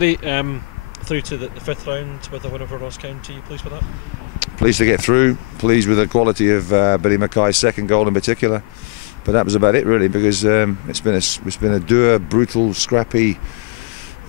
Terry, through to the fifth round with a win over Ross County. Pleased with that? Pleased to get through. Pleased with the quality of Billy Mackay's second goal in particular. But that was about it really, because it's been a dour, brutal, scrappy,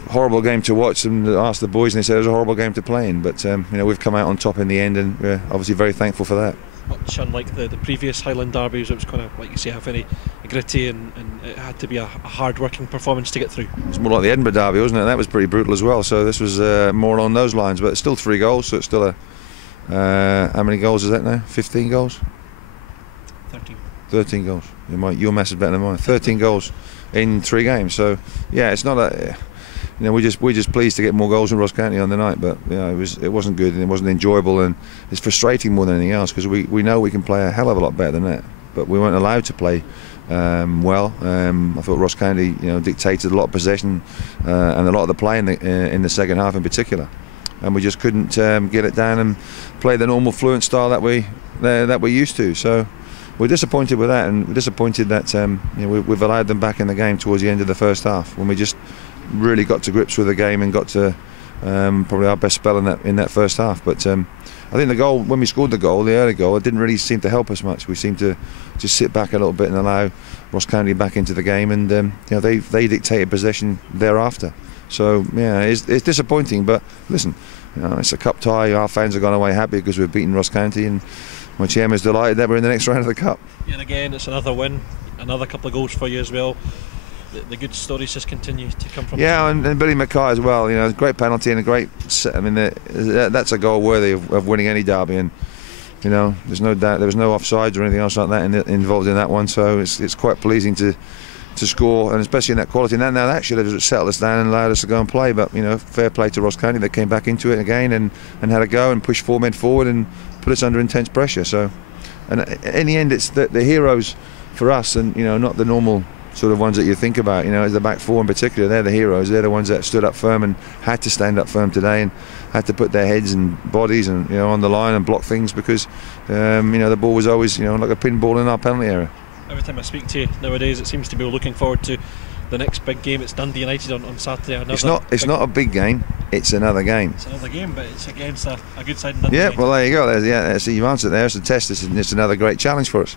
horrible game to watch. And asked the boys, and they said it was a horrible game to play in. But we've come out on top in the end, and we're obviously very thankful for that. Much unlike the previous Highland derbies, it was kind of, like you say, very gritty, and it had to be a hard-working performance to get through. It's more like the Edinburgh derby, wasn't it? That was pretty brutal as well. So this was more along those lines. But it's still 3 goals, so it's still a how many goals is that now? 15 goals? 13 goals. Your maths is better than mine. 13 goals in 3 games. So yeah, it's not a. We're just pleased to get more goals than Ross County on the night, but it wasn't good and it wasn't enjoyable, and it's frustrating more than anything else, because we know we can play a hell of a lot better than that, but we weren't allowed to play well. I thought Ross County dictated a lot of possession and a lot of the play in the second half in particular, and we just couldn't get it down and play the normal fluent style that we're used to. So we're disappointed with that, and we're disappointed that we've allowed them back in the game towards the end of the first half, when we just really got to grips with the game and got to probably our best spell in that first half. But I think the goal, when we scored the early goal, it didn't really seem to help us much. We seemed to just sit back a little bit and allow Ross County back into the game, and they dictated possession thereafter. So yeah, it's disappointing, but listen, it's a cup tie. Our fans have gone away happy because we've beaten Ross County, and my chairman's delighted that we're in the next round of the cup. And again, it's another win, another couple of goals for you as well. The good stories just continue to come from. Yeah, and Billy Mackay as well. Great penalty and a great. That's a goal worthy of winning any derby, and there's no doubt there was no offsides or anything else like that involved in that one. So it's quite pleasing to score, and especially in that quality. Now that should have settled us down and allowed us to go and play. But fair play to Ross County. They came back into it again and had a go and pushed 4 men forward and put us under intense pressure. So, and in the end, it's the heroes for us, and not the normal sort of ones that you think about, as the back four in particular. They're the heroes. They're the ones that stood up firm and had to stand up firm today, and had to put their heads and bodies and on the line and block things, because the ball was always like a pinball in our penalty area. Every time I speak to you nowadays, it seems to be looking forward to the next big game. It's Dundee United on Saturday. It's not a big game. It's another game. It's another game, but it's against a good side in Dundee. Yeah, United. well there you go. So you've answered there. It's a test. It's another great challenge for us.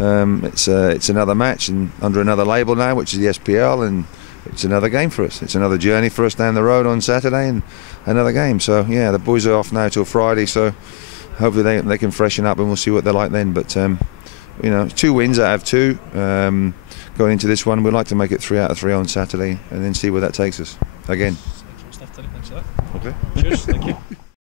It's another match and under another label now, which is the SPL, and it's another game for us. It's another journey for us down the road on Saturday, and another game. So yeah, the boys are off now till Friday, so hopefully they can freshen up, and we'll see what they're like then. But 2 wins out of 2 going into this one. We'd like to make it 3 out of 3 on Saturday, and then see where that takes us again. Thanks for that. Okay. Cheers. Thank you.